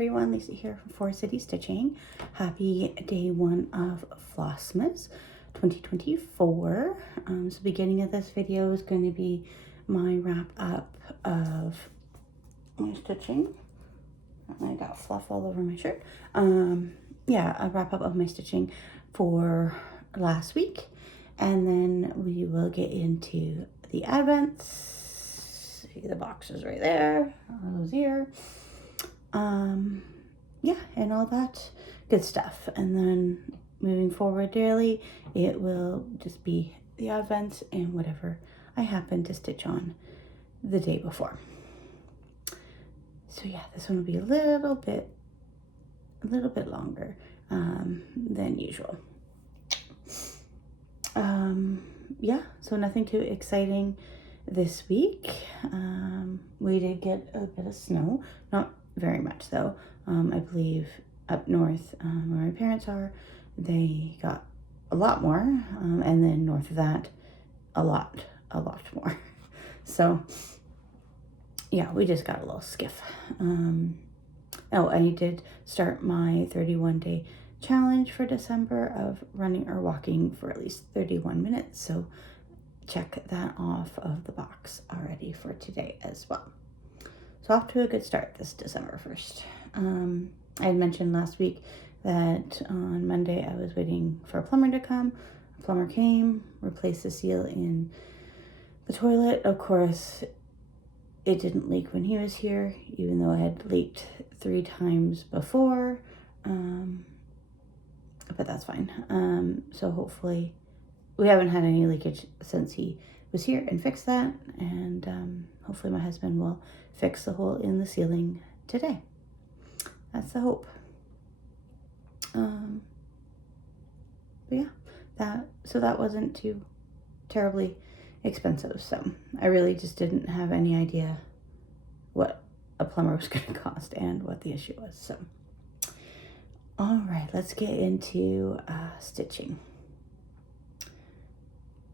everyone, Lisa here from Four City Stitching. Happy day one of Flossmas 2024. So beginning of this video is going to be my wrap up of my stitching. I got fluff all over my shirt. Yeah, a wrap up of my stitching for last week. And then we will get into the advents. See the boxes right there, all those here. Yeah, and all that good stuff. And then moving forward daily, it will just be the advents and whatever I happen to stitch on the day before. So yeah, this one will be a little bit longer than usual. Yeah, so nothing too exciting this week. We did get a bit of snow, not very much though. I believe up north where my parents are, they got a lot more, and then north of that, a lot more. So yeah, we just got a little skiff. Oh, I did start my 31-day challenge for December of running or walking for at least 31 minutes. So check that off of the box already for today as well. So off to a good start this December 1st. I had mentioned last week that on Monday I was waiting for a plumber to come. A plumber came, replaced the seal in the toilet. Of course, it didn't leak when he was here, even though it had leaked 3 times before. But that's fine. So hopefully we haven't had any leakage since he was here and fixed that. And hopefully my husband will fix the hole in the ceiling today. That's the hope. But yeah, that wasn't too terribly expensive. So I really just didn't have any idea what a plumber was going to cost and what the issue was. So, all right, let's get into stitching. I'm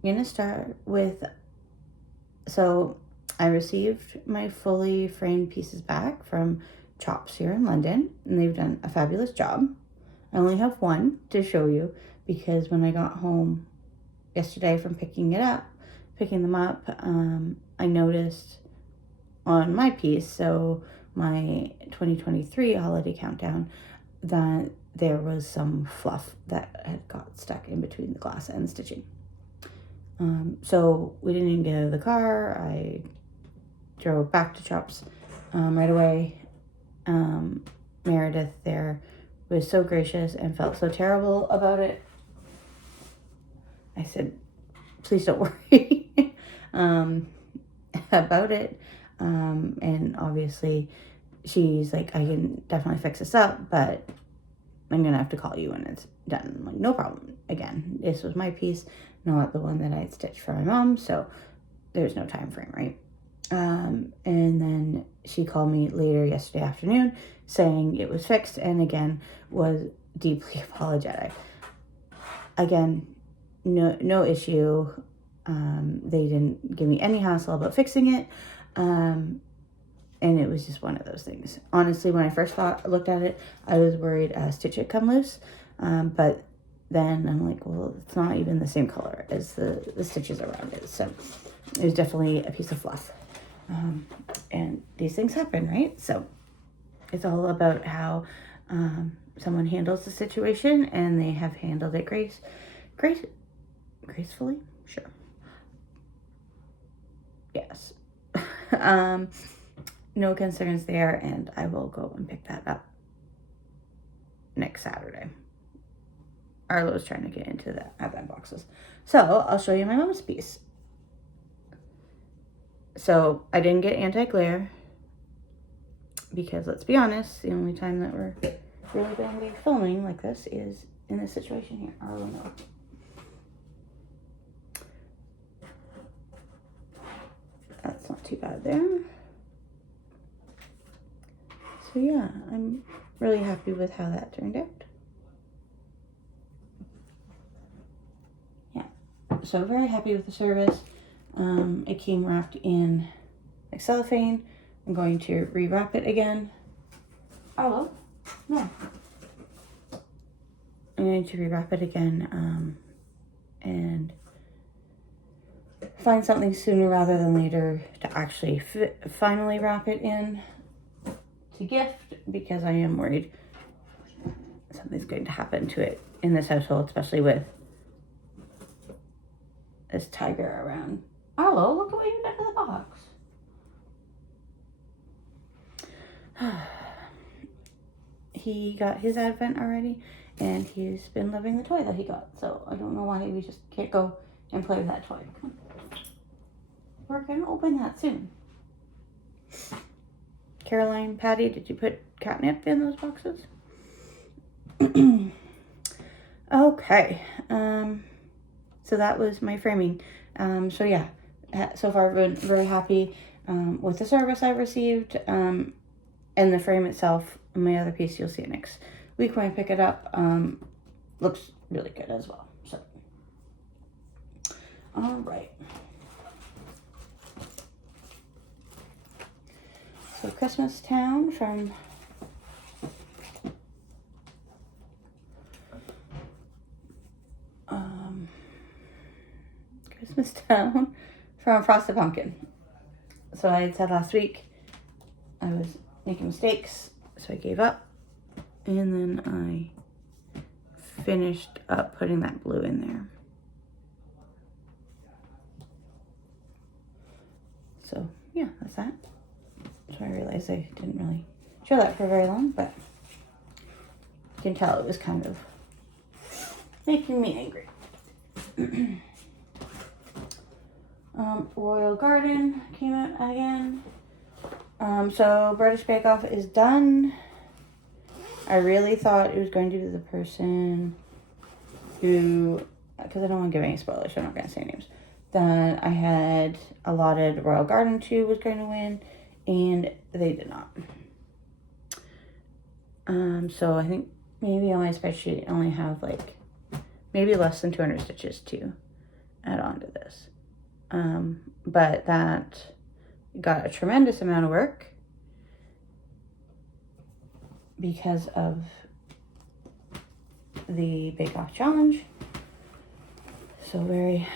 going to start with, so I received my fully framed pieces back from Chops here in London, and they've done a fabulous job. I only have one to show you because when I got home yesterday from picking them up, I noticed on my piece, so my 2023 holiday countdown, that there was some fluff that had got stuck in between the glass and the stitching. So we didn't even get out of the car. I drove back to Chops right away. Meredith there was so gracious and felt so terrible about it. I said, please don't worry about it. And obviously she's like, I can definitely fix this up, but I'm going to have to call you when it's done. I'm like, no problem. Again, this was my piece, not the one that I had stitched for my mom. So there's no time frame, right? And then she called me later yesterday afternoon saying it was fixed, and again was deeply apologetic. Again, no issue. They didn't give me any hassle about fixing it. And it was just one of those things. Honestly, when I first looked at it, I was worried a stitch had come loose. But then I'm like, well, it's not even the same color as the stitches around it. So it was definitely a piece of fluff. And these things happen, right? So it's all about how someone handles the situation, and they have handled it gracefully. Sure. Yes. No concerns there, and I will go and pick that up next Saturday. Arlo's trying to get into the advent boxes. So I'll show you my mom's piece. So I didn't get anti-glare because, let's be honest, the only time that we're really going to be filming like this is in this situation here. Arlo, no. That's not too bad there. So yeah, I'm really happy with how that turned out. Yeah, so very happy with the service. It came wrapped in like cellophane. I'm going to rewrap it again Arlo, no. I'm going to rewrap it again and find something sooner rather than later to actually finally wrap it in to gift, because I am worried something's going to happen to it in this household, especially with this tiger around. Arlo, look at what you did to the box. He got his advent already, and he's been loving the toy that he got. So I don't know why we just can't go and play with that toy. Come on. We're gonna open that soon. Caroline, Patty, did you put catnip in those boxes? Okay. So that was my framing. So yeah, so far I've been very happy with the service I've received, and the frame itself. My other piece, you'll see it next week when I pick it up, looks really good as well. So, all right. So Christmas Town from Christmas Town from Frosted Pumpkin. So I had said last week I was making mistakes, so I gave up, and then I finished up putting that blue in there. So yeah, that's that. So I realized I didn't really show that for very long, but you can tell it was kind of making me angry. Royal Garden came out again. So British Bake Off is done. I really thought it was going to be the person who, because I don't want to give any spoilers, so I'm not going to say names, that I had allotted Royal Garden to was going to win, and they did not. So I think maybe on my spreadsheet I only have like maybe less than 200 stitches to add on to this. But that got a tremendous amount of work because of the Bake Off Challenge. So very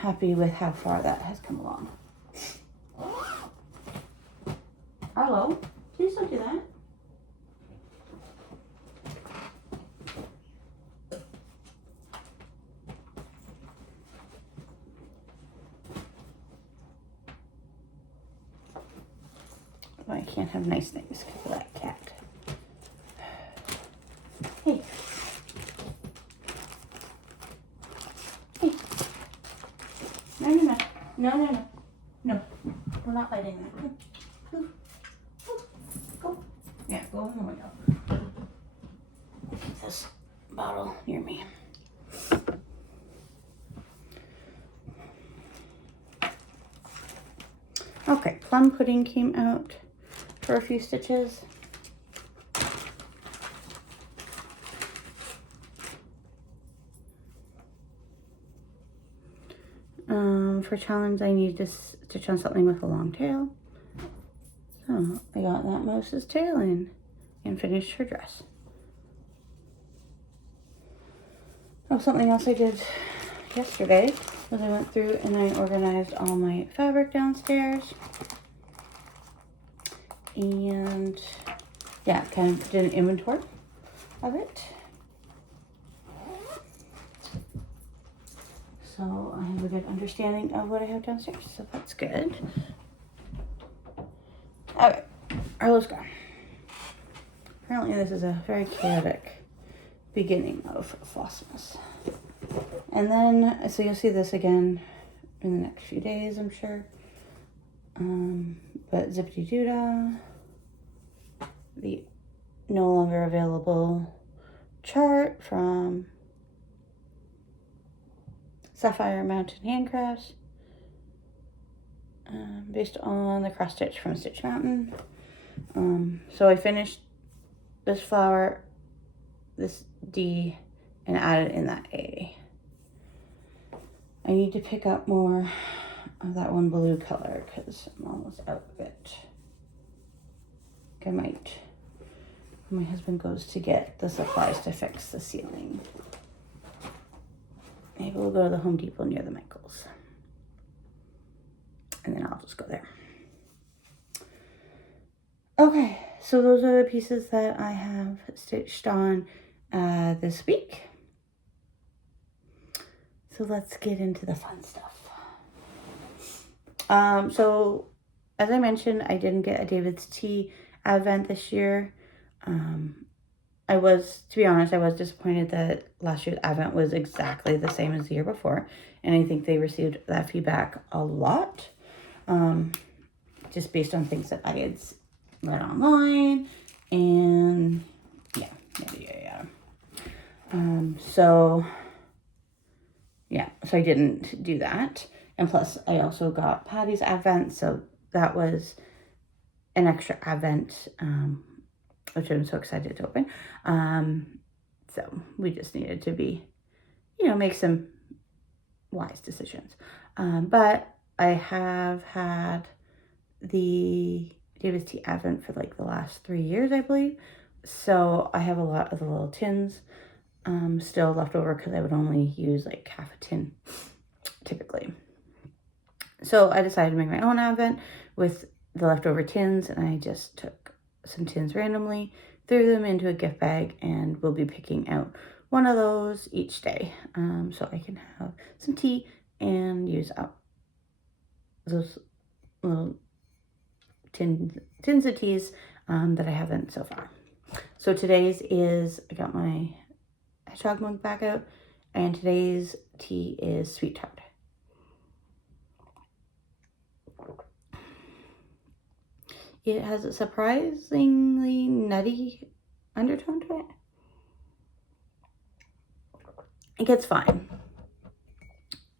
happy with how far that has come along. Hello, please don't do that. I can't have nice things because of that cat. Hey. Hey. No. No. We're not fighting that. Go. Yeah, go in the window. Keep this bottle near me. Okay, plum pudding came out for a few stitches. For challenge, I need to stitch on something with a long tail. So I got that Mouse's tail in and finished her dress. Oh, something else I did yesterday was I went through and I organized all my fabric downstairs. And yeah, kind of did an inventory of it. So I have a good understanding of what I have downstairs, so that's good. Okay, Arlo's gone. Apparently this is a very chaotic beginning of Flossmas. And then, so you'll see this again in the next few days, I'm sure. But Zippity Doodah, the no longer available chart from Sapphire Mountain Handcrafts, based on the cross stitch from Stitch Mountain. So I finished this flower, this D, and added in that A. I need to pick up more of that one blue color because I'm almost out of it. I might My husband goes to get the supplies to fix the ceiling. Maybe we'll go to the Home Depot near the Michaels. And then I'll just go there. Okay, so those are the pieces that I have stitched on this week. So let's get into the fun stuff. So as I mentioned, I didn't get a David's Tea Advent this year. To be honest, I was disappointed that last year's Advent was exactly the same as the year before. And I think they received that feedback a lot. Just based on things that I had read online. And yeah. So I didn't do that. And plus, I also got Patty's Advent. So that was an extra Advent, which I'm so excited to open. So we just needed to make some wise decisions. But I have had the David's Tea Advent for like the last 3 years, I believe. So I have a lot of the little tins still left over because I would only use like half a tin typically. So I decided to make my own Advent with the leftover tins, and I just took some tins randomly, threw them into a gift bag, and we'll be picking out one of those each day, so I can have some tea and use up those little tins of teas that I haven't so far. So today's is, I got my hedgehog mug back out, and today's tea is sweet tart. It has a surprisingly nutty undertone to it. It gets fine,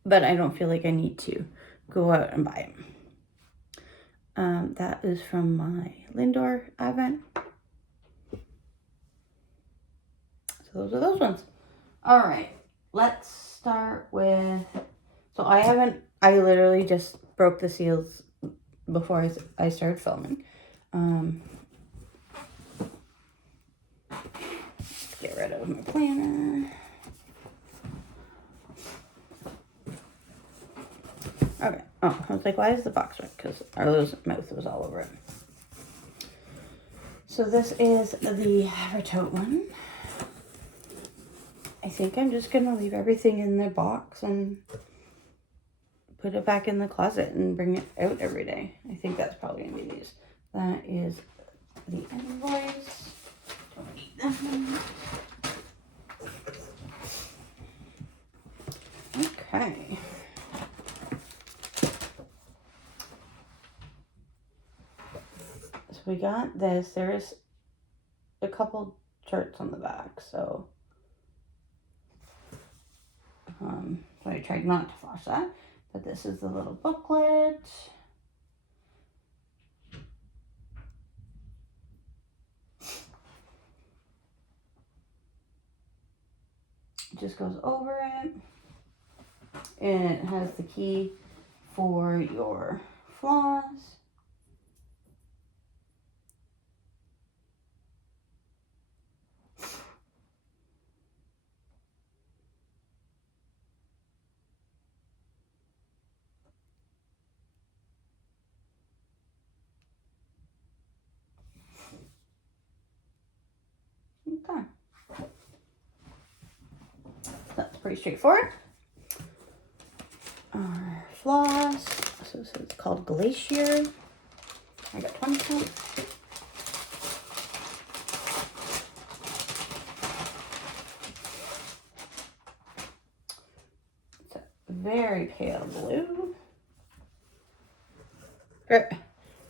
but I don't feel like I need to go out and buy it. That is from my Lindor Advent. So those are those ones. All right, let's start with, so I literally just broke the seals before I started filming. Get rid of my planner. Okay. Oh, I was like, why is the box wet? Because Arlo's mouth was all over it. So this is the Retote one. I think I'm just going to leave everything in the box and put it back in the closet and bring it out every day. I think that's probably going to be these. That is the invoice. Don't need that one. Okay. So we got this. There's a couple charts on the back, so I tried not to flash that. But this is the little booklet. It just goes over it. And it has the key for your floss. Okay. That's pretty straightforward. Our floss. So it's called Glacier. I got 20 cents. It's a very pale blue. Very,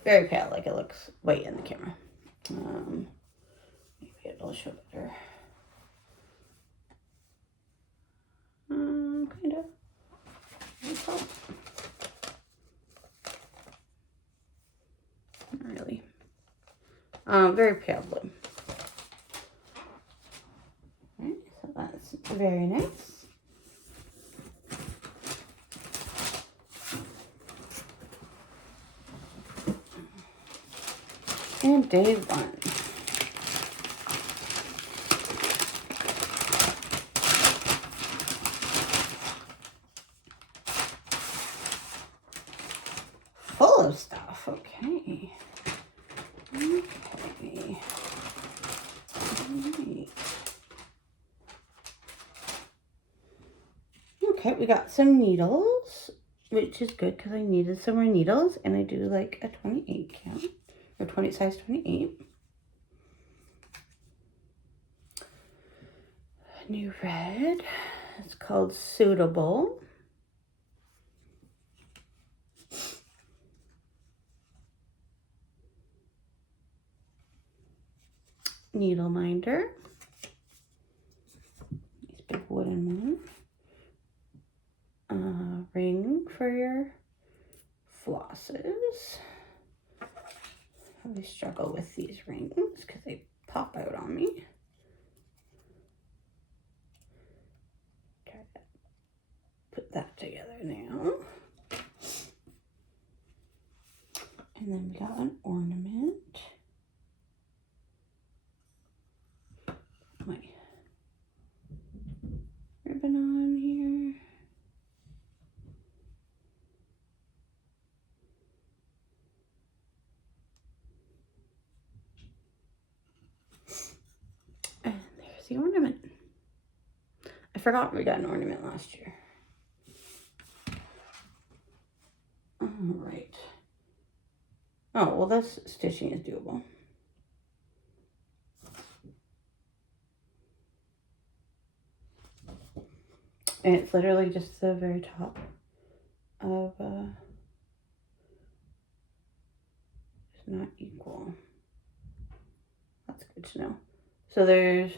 very pale, like it looks white in the camera. Maybe it'll show better. Kind of. Not really. Very pale blue. Alright, so that's very nice. And day one. Okay. Okay. Alright. Okay, we got some needles, which is good because I needed some more needles, and I do like a 28 count, or size 28. New red. It's called Suitable. Needle minder. These big wooden one. Ring for your flosses. I always struggle with these rings because they pop out on me. Try to put that together now. And then we got an ornament. My ribbon on here. And there's the ornament. I forgot we got an ornament last year. All right. Oh, well, this stitching is doable. And it's literally just the very top of, it's not equal. That's good to know. So there's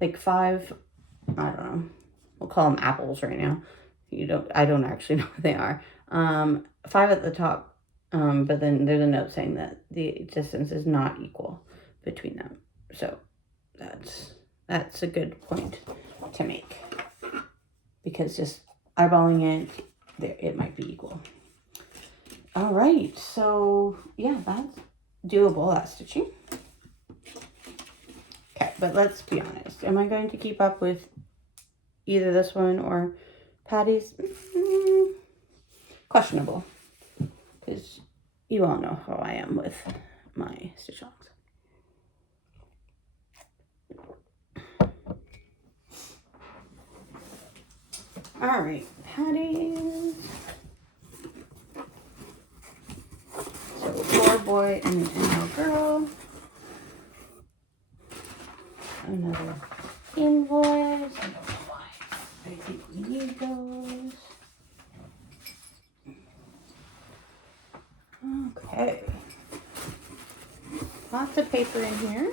like 5, I don't know, we'll call them apples right now. I don't actually know what they are. 5 at the top, but then there's a note saying that the distance is not equal between them. So that's a good point to make, because just eyeballing it, it might be equal. All right, so yeah, that's doable, that stitching. Okay, but let's be honest. Am I going to keep up with either this one or Patty's? Questionable, because you all know how I am with my stitch alongs. All right, Patty's. So poor boy and the little girl. Another invoice. I don't know why. I think we need those. Okay. Lots of paper in here.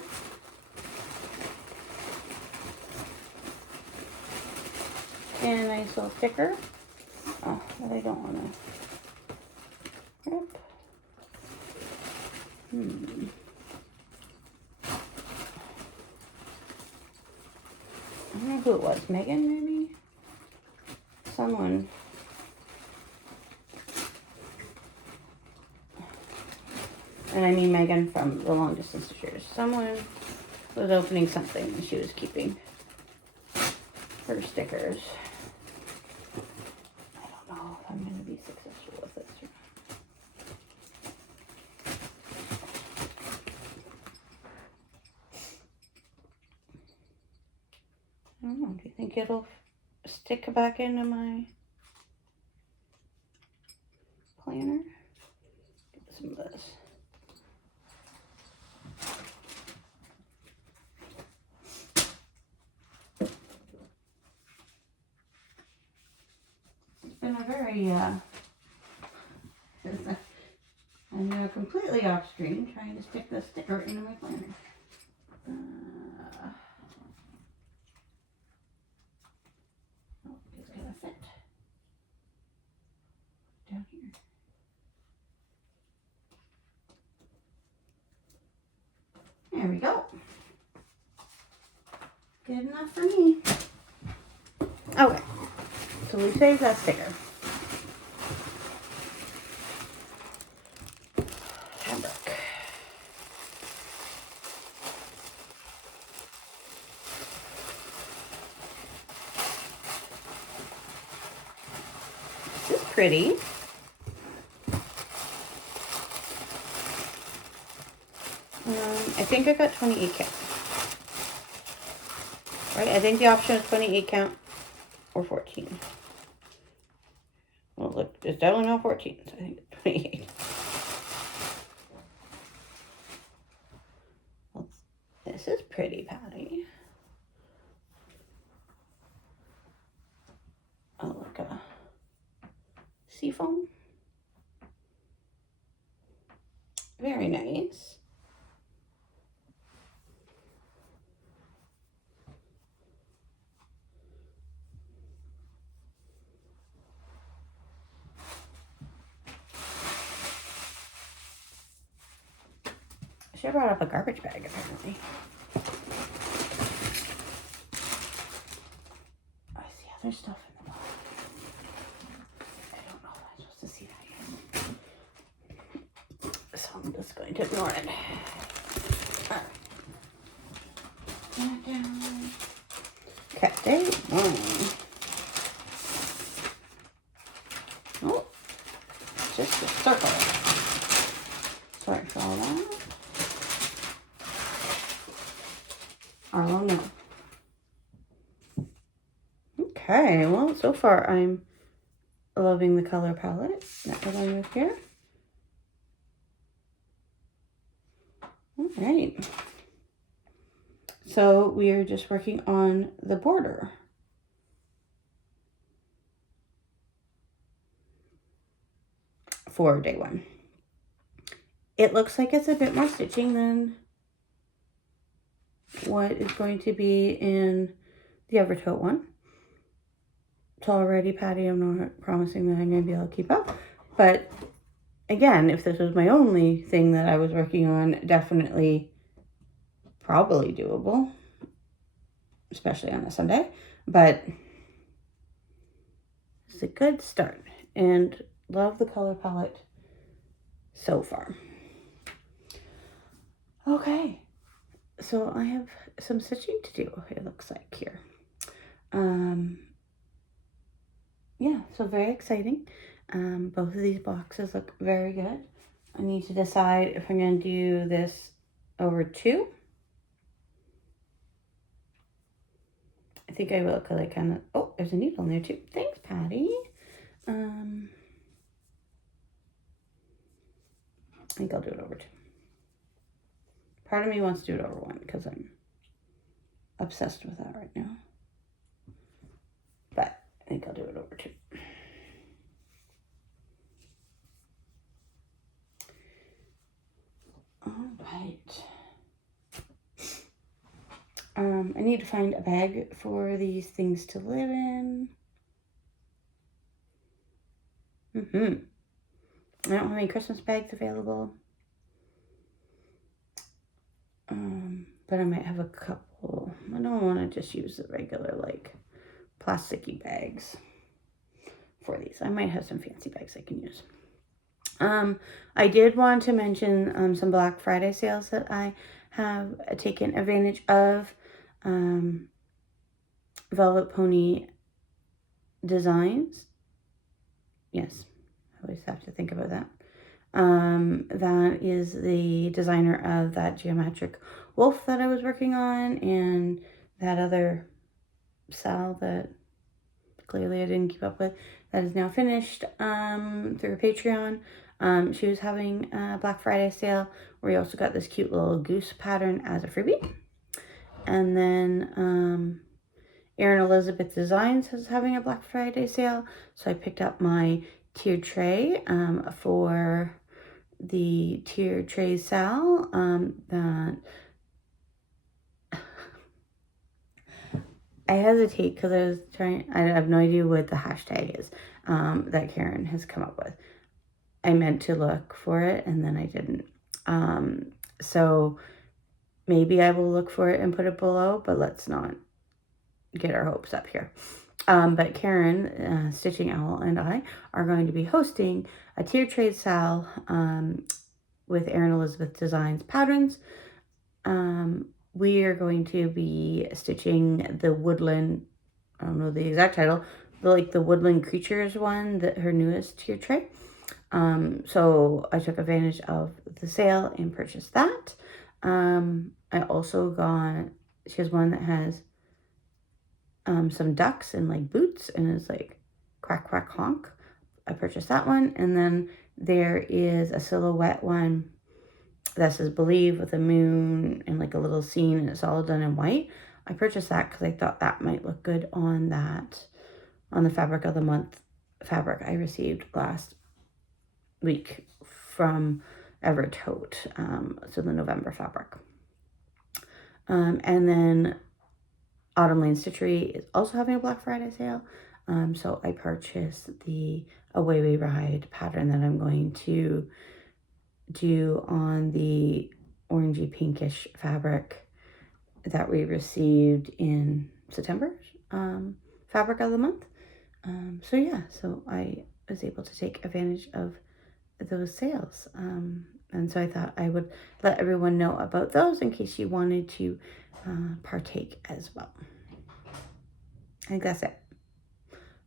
And a nice little sticker. Oh, but I don't want to rip. I don't know who it was. Megan, maybe? Someone. And I mean Megan from the Long Distance Sisters. Someone was opening something and she was keeping her stickers. I don't know if I'm going to be successful with this or not. I don't know. Do you think it'll stick back into my planner? Get some of this. It's been a very, I'm now completely off screen trying to stick the sticker into my planner. Oh, it's gonna fit down here. There we go. Good enough for me. Okay, so we saved that sticker. Fabric. pretty. I think I got 28 count. Right? I think the option is 28 count or 14. Well, look, it's definitely not 14, so I think it's 28. Well, this is pretty, Patty. Oh, look, seafoam. Very nice. I should have brought up a garbage bag, apparently. I see other stuff in the box. I don't know if I'm supposed to see that yet. So I'm just going to ignore it. Okay, day 1. Oh, just a circle. Sorry for all that. Arlo, no. Okay, well, so far I'm loving the color palette that we're going with here. All right. So we are just working on the border. For day 1. It looks like it's a bit more stitching than what is going to be in the Evertote one. So already, Patty, I'm not promising that I'm going to be able to keep up. But again, if this was my only thing that I was working on, definitely probably doable. Especially on a Sunday. But it's a good start. And love the color palette so far. Okay. So I have some stitching to do, it looks like here. Yeah, so very exciting. Both of these boxes look very good. I need to decide if I'm going to do this over 2. I think I will, because I kind of... Oh, there's a needle in there too. Thanks, Patty. I think I'll do it over 2. Part of me wants to do it over 1, because I'm obsessed with that right now. But I think I'll do it over 2. All right. I need to find a bag for these things to live in. I don't have any Christmas bags available. But I might have a couple. I don't want to just use the regular, like, plasticky bags for these. I might have some fancy bags I can use. I did want to mention some Black Friday sales that I have taken advantage of. Velvet Pony Designs. Yes, I always have to think about that. That is the designer of that geometric wolf that I was working on, and that other Sal that clearly I didn't keep up with, that is now finished through Patreon. She was having a Black Friday sale where you also got this cute little goose pattern as a freebie. And then Erin Elizabeth Designs is having a Black Friday sale, so I picked up my tiered tray for the tiered tray Sal that I hesitate because I have no idea what the hashtag is that Karen has come up with. I meant to look for it and then I didn't. So maybe I will look for it and put it below, but let's not get our hopes up here. But Karen, Stitching Owl, and I are going to be hosting a tier trade sale with Erin Elizabeth Designs patterns. We are going to be stitching the Woodland, I don't know the exact title, the Woodland Creatures one, that her newest tier tray. So I took advantage of the sale and purchased that. I also got, she has one that has some ducks and like boots and is like quack quack honk. I purchased that one. And then there is a silhouette one that says believe with a moon and like a little scene, and it's all done in white. I purchased that because I thought that might look good on the fabric of the month fabric I received last week from Everett Tote. So the November fabric. And then Autumn Lane Stitchery is also having a Black Friday sale. So I purchased the Away We Ride pattern that I'm going to do on the orangey pinkish fabric that we received in September, fabric of the month. So yeah, so I was able to take advantage of those sales. And so I thought I would let everyone know about those in case you wanted to partake as well. I think that's it.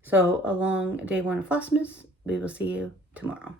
So along day one of Flossmas, we will see you tomorrow.